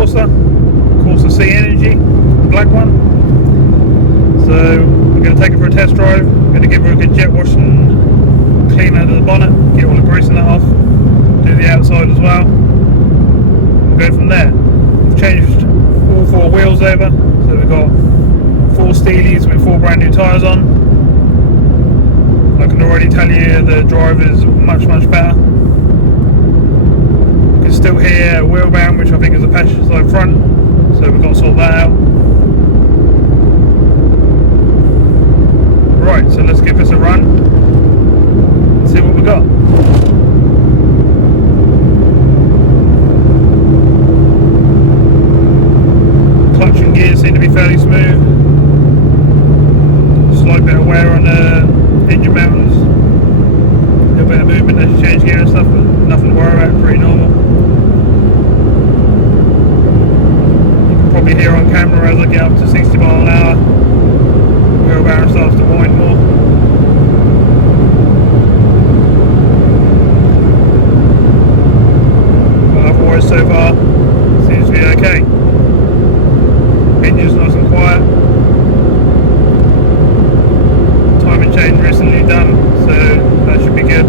Corsa C Energy, black one. So we're going to take it for a test drive. We're going to give her a good jet wash and clean under the bonnet, get all the grease and that off, do the outside as well. We'll go from there. We've changed all 4 wheels over, so we've got 4 Steelies with 4 brand new tyres on. I can already tell you the drive is much better. You can still hear a wheel band, which I think is a passenger side front, so we've got to sort that out. Right, so let's give this a run and see what we got. Clutch and gears seem to be fairly smooth. Slight bit of wear on the engine mounters. A little bit of movement as you change gear and stuff, but nothing to worry about, pretty normal. You can probably hear on camera as I get up to 60 mile an hour. Wheel bar starts to wind more. But otherwise so far seems to be okay. Engine's nice and quiet. Timing chain recently done, so that should be good.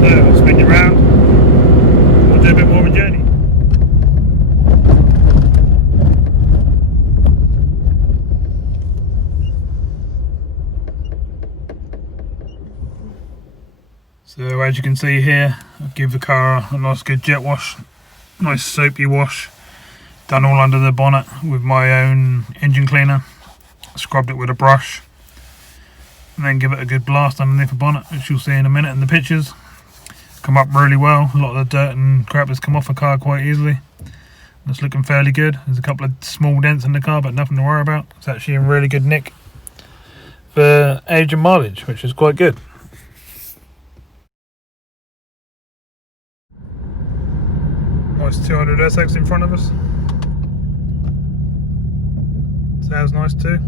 So I'll spin you around. We'll do a bit more of a journey. So as you can see here, I've given the car a nice good jet wash, nice soapy wash, done all under the bonnet with my own engine cleaner, scrubbed it with a brush, and then give it a good blast underneath the bonnet, which you'll see in a minute in the pictures. Come up really well, a lot of the dirt and crap has come off the car quite easily. It's looking fairly good. There's a couple of small dents in the car, but nothing to worry about. It's actually in really good nick for age and mileage, which is quite good. Nice 200 SX in front of us. Sounds nice too.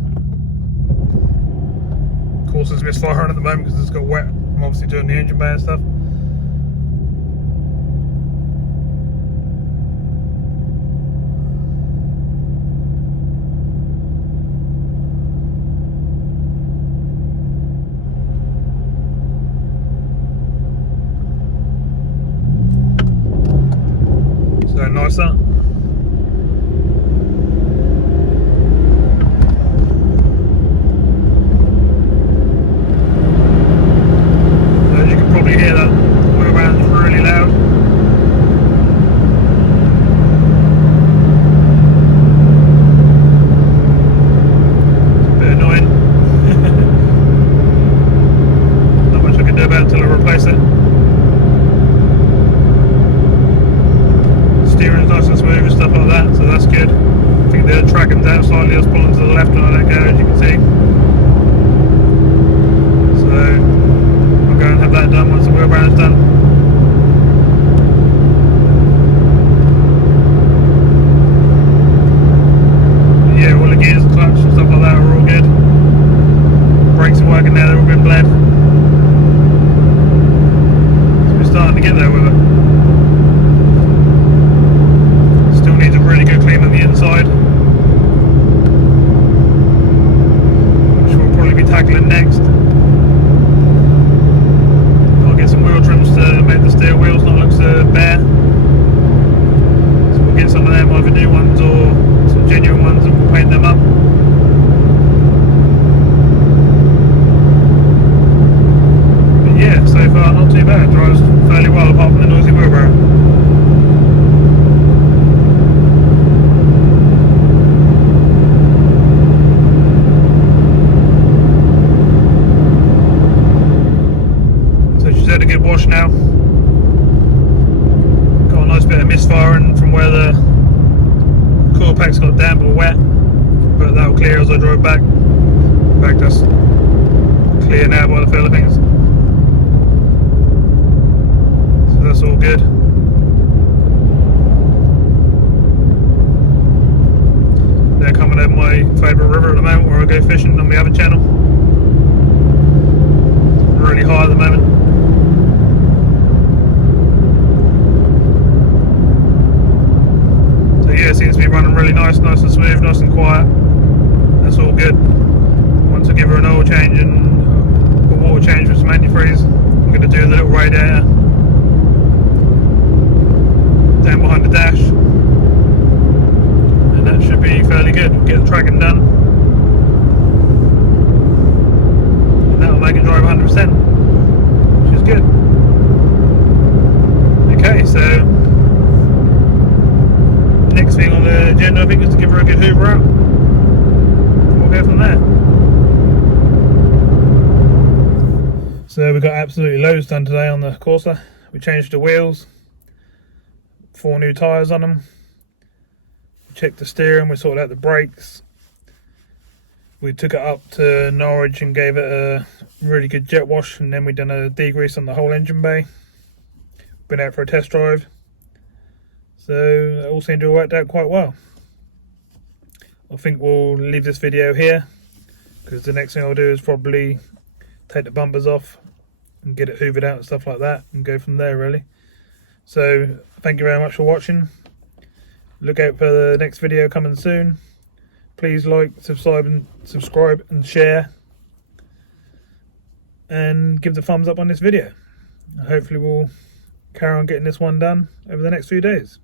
Corsa's misfiring at the moment because it's got wet. I'm obviously doing the engine bay and stuff. So nice that. As you can probably hear, that wheel band is really loud. It's a bit annoying. Not much I can do about it until I replace it. Steering's nice and smooth and stuff like that, so that's good. I think the track comes out slightly, I was pulling to the left when I let go, as you can see. So I'll go and have that done once the wheel bar is done. But yeah, all the gears and clutch and stuff like that are all good. Brakes are working now, they've all been bled. So we're starting to get there with it. Needs a really good clean on the inside, which we'll probably be tackling next. I'll get some wheel trims to make the steer wheels not look so bare, so we'll get some of them, either new ones or some genuine ones, and we'll paint them up. But yeah, so far not too bad, drives fairly well apart from the noisy wheelbarrow. Had a good wash now. Got a nice bit of misfiring from where the coil pack's got damp or wet, but that'll clear as I drive back. In fact, that's clear now by the feel of things. So that's all good. They're coming out my favourite river at the moment where I go fishing on the other channel. It's really high at the moment. really nice and smooth, nice and quiet. That's all good. Once I give her an oil change and a water change with some antifreeze, I'm going to do the little radiator down behind the dash, and that should be fairly good. We'll get the tracking done, and that'll make it drive 100%, which is good. Okay, so next thing on the agenda, I think, is to give her a good hoover out. We'll go from there. So we got absolutely loads done today on the Corsa. We changed the wheels, 4 new tyres on them, we checked the steering, we sorted out the brakes, we took it up to Norwich and gave it a really good jet wash, and then we done a degrease on the whole engine bay. Been out for a test drive, so it all seemed to have worked out quite well. I think we'll leave this video here, because the next thing I'll do is probably take the bumpers off and get it hoovered out and stuff like that, and go from there really. So thank you very much for watching. Look out for the next video coming soon. Please like, subscribe and share, and give the thumbs up on this video. Hopefully we'll carry on getting this one done over the next few days.